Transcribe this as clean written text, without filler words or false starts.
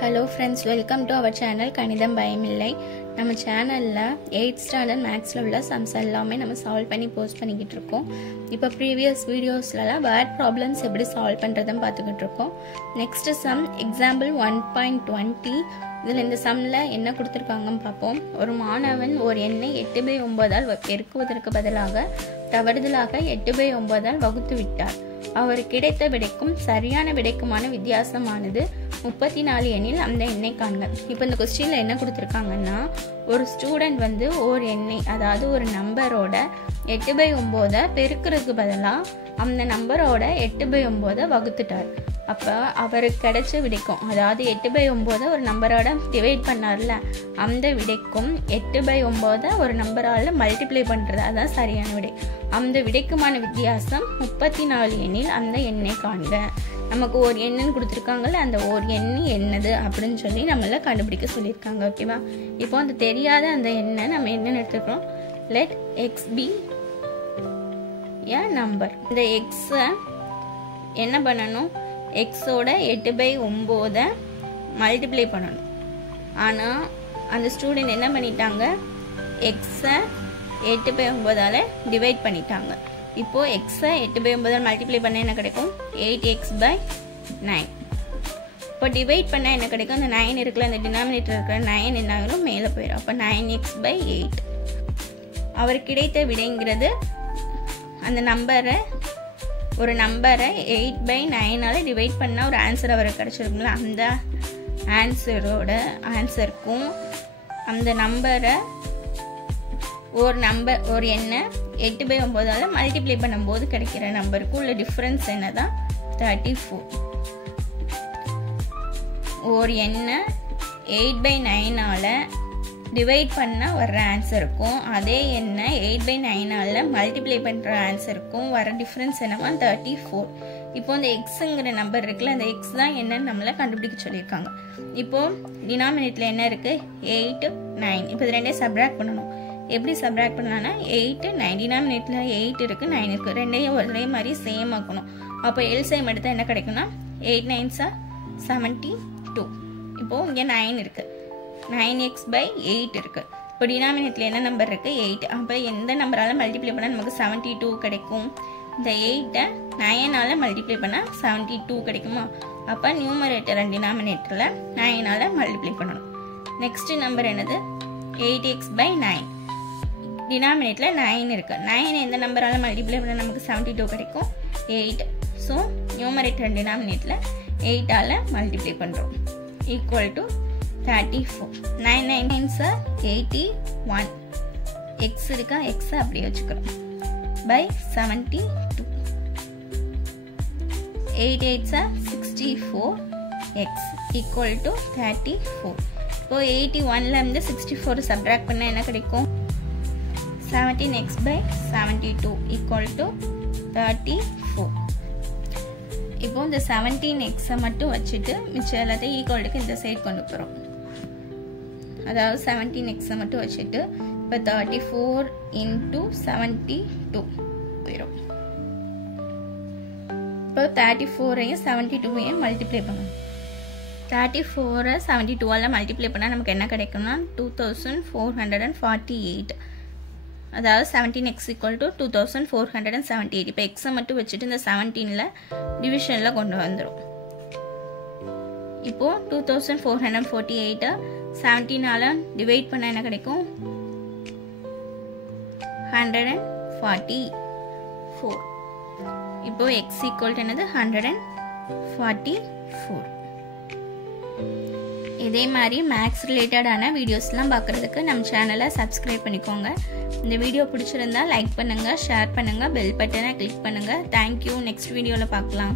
Hello friends, welcome to our channel கணிதம் பயமில்லை. நம்ம சேனல்ல 8th standard மேத்ஸ்ல உள்ள சம்ஸ் எல்லாமே நம்ம சால்வ் பண்ணி போஸ்ட் பண்ணிக்கிட்டு இருக்கோம். இப்போ previous வீடியோஸ்லலாம் வேர்ட் ப்ராப்ளம்ஸ் எப்படி சால்வ் பண்றதுன்னு பார்த்துக்கிட்டு இருக்கோம். Next sum example 1.20. இதில் இந்த சம்மில் என்ன கொடுத்துருக்காங்கன்னு பார்ப்போம். ஒரு மாணவன் ஒரு எண்ணை 8/9 பெருக்குவதற்கு பதிலாக தவறுதலாக 8/9 வகுத்து விட்டார். அவர் கிடைத்த விடைக்கும் சரியான விடைக்குமான வித்தியாசமானது 34 எண்ணில் அந்த எண்ணை காண்க. இப்போ இந்த கொஸ்டின்ல என்ன கொடுத்துருக்காங்கன்னா, ஒரு ஸ்டூடெண்ட் ஒரு எண்ணை, அதாவது ஒரு நம்பரோட 8/9 பெருக்கிறதுக்கு பதிலாக அந்த நம்பரோட 8/9 வகுத்துட்டார். அப்போ அவருக்கு கிடைச்ச விடைக்கும், அதாவது 8/9 ஒரு நம்பரோட டிவைட் பண்ணார்ல, அந்த விடைக்கும் 8/9 ஒரு நம்பரால் மல்டிப்ளை பண்ணுறது, அதான் சரியான விடை. அந்த விடைக்குமான வித்தியாசம் 34 எண்ணில் அந்த எண்ணை காண்க. நமக்கு ஒரு எண்ணுன்னு கொடுத்துருக்காங்கல்ல, அந்த ஒரு எண்ணு என்னது அப்படின்னு சொல்லி நம்மள கண்டுபிடிக்க சொல்லியிருக்காங்க. ஓகேவா? இப்போ அந்த தெரியாத அந்த எண்ணை நம்ம என்னன்னு எடுத்துக்கிறோம். லெட் எக்ஸ் பி எ நம்பர். இந்த எக்ஸை என்ன பண்ணணும், எக்ஸோட 8/9 மல்டிப்ளை பண்ணணும். ஆனால் அந்த ஸ்டூடெண்ட் என்ன பண்ணிட்டாங்க, எக்ஸை 8/9 டிவைட் பண்ணிட்டாங்க. இப்போது எக்ஸை 8/9 மல்டிப்ளை பண்ண என்ன கிடைக்கும், 8x/9. இப்போ டிவைட் பண்ண என்ன கிடைக்கும், அந்த 9 இருக்குல்ல, அந்த டினாமினேட்டர் இருக்கிற 9 என்ன ஆகிரும், மேலே போயிடும். அப்போ 9x/8. அவருக்கு கிடைத்த விடைங்கிறது அந்த நம்பரை, ஒரு நம்பரை 8/9 டிவைட் பண்ணால் ஒரு ஆன்சர் அவருக்கு கிடச்சிருக்குங்களா, அந்த ஆன்சருக்கும் அந்த நம்பரை ஒரு எண்ணை 8/9 மல்டிப்ளை பண்ணும்போது கிடைக்கிற நம்பருக்கு உள்ள டிஃப்ரென்ஸ் என்னதான், 34. ஒரு எண்ணை 8/9 டிவைட் பண்ணால் வர்ற ஆன்சருக்கும் அதே எண்ணை 8/9 மல்டிப்ளை பண்ணுற ஆன்சருக்கும் வர டிஃப்ரென்ஸ் என்னவா, 34. இப்போ இந்த எக்ஸுங்கிற நம்பர் இருக்குல்ல, அந்த எக்ஸ் தான் என்னன்னு நம்மளை கண்டுபிடிக்க சொல்லியிருக்காங்க. இப்போது டினாமினேட்டில் என்ன இருக்குது, 8, 9. இப்போ இது ரெண்டையும் சப்ராக்ட் பண்ணணும். எப்படி சப்ராக்ட் பண்ணலான்னா, 8, 9. டினாமினேட்டில் 8 இருக்குது, 9 இருக்குது, ரெண்டையும் ஒரே மாதிரி சேம் ஆக்கணும். அப்போ எல்சிஎம் எடுத்தால் என்ன கிடைக்குன்னா, 8 9s are 72. இப்போது இங்கே 9 இருக்குது, 9x/8 இருக்குது. இப்போ டினாமினேட்டில் என்ன நம்பர் இருக்குது, 8. அப்போ எந்த நம்பரால் மல்டிப்ளை பண்ணால் நமக்கு 72 கிடைக்கும். இந்த 8ஐ 9ஆல் மல்டிப்ளை பண்ணால் 72 கிடைக்குமா. அப்போ நியூமரேட்டர் அண்ட் டினாமினேட்டரில் 9ஆல் மல்டிப்ளை பண்ணணும். நெக்ஸ்ட் நம்பர் என்னது, 8x/9. டினாமினேட்டில் 9 இருக்குது, 9 எந்த நம்பரால் மல்டிப்ளை பண்ணால் நமக்கு 72 கிடைக்கும், 8. ஸோ நியூமரேட்டர் அண்ட் டினாமினேட்டரில் 8ஆல் மல்டிப்ளை பண்ணுறோம். Equal to 34. 9 9s are 81. X இருக்கா, எக்ஸை அப்படியே வச்சுக்கிறோம், by 72. 8 8s are 64. X equal to 34. இப்போ 81லேருந்து 64 சப்ராக்ட் பண்ணால் என்ன கிடைக்கும், 17x/72 ஈக்குவல் டு 34. இப்போ இந்த 17xஐ மட்டும் வச்சுட்டு மிச்சம் எல்லாத்தையும் ஈக்குவலுக்கு இந்த சைட் கொண்டு போகிறோம். அதாவது 17xஐ மட்டும் வச்சுட்டு இப்போ 34 × 72 போயிடும். இப்போ 34ஐயும் 72ஐயும் மல்டிப்ளை பண்ணணும். 34ஐ 72ஆல் மல்டிப்ளை பண்ணால் நமக்கு என்ன கிடைக்கும்னா, 2448. அதாவது 17x = 2478. இப்போ எக்ஸை மட்டும் வச்சுட்டு இந்த 17ல் டிவிஷனில் கொண்டு வந்துடும். இப்போது 2448 17ஆல் டிவைட் பண்ண என்ன கிடைக்கும், 144. இப்போது எக்ஸ் ஈக்குவல் என்னது, 144. இதே மாதிரி மேக்ஸ் ரிலேட்டடான வீடியோஸ்லாம் பார்க்குறதுக்கு நம்ம சேனலை சப்ஸ்கிரைப் பண்ணிக்கோங்க. இந்த வீடியோ பிடிச்சிருந்தா லைக் பண்ணுங்கள், ஷேர் பண்ணுங்கள், பெல் பட்டனை கிளிக் பண்ணுங்கள். தேங்க்யூ. நெக்ஸ்ட் வீடியோவில் பார்க்கலாம்.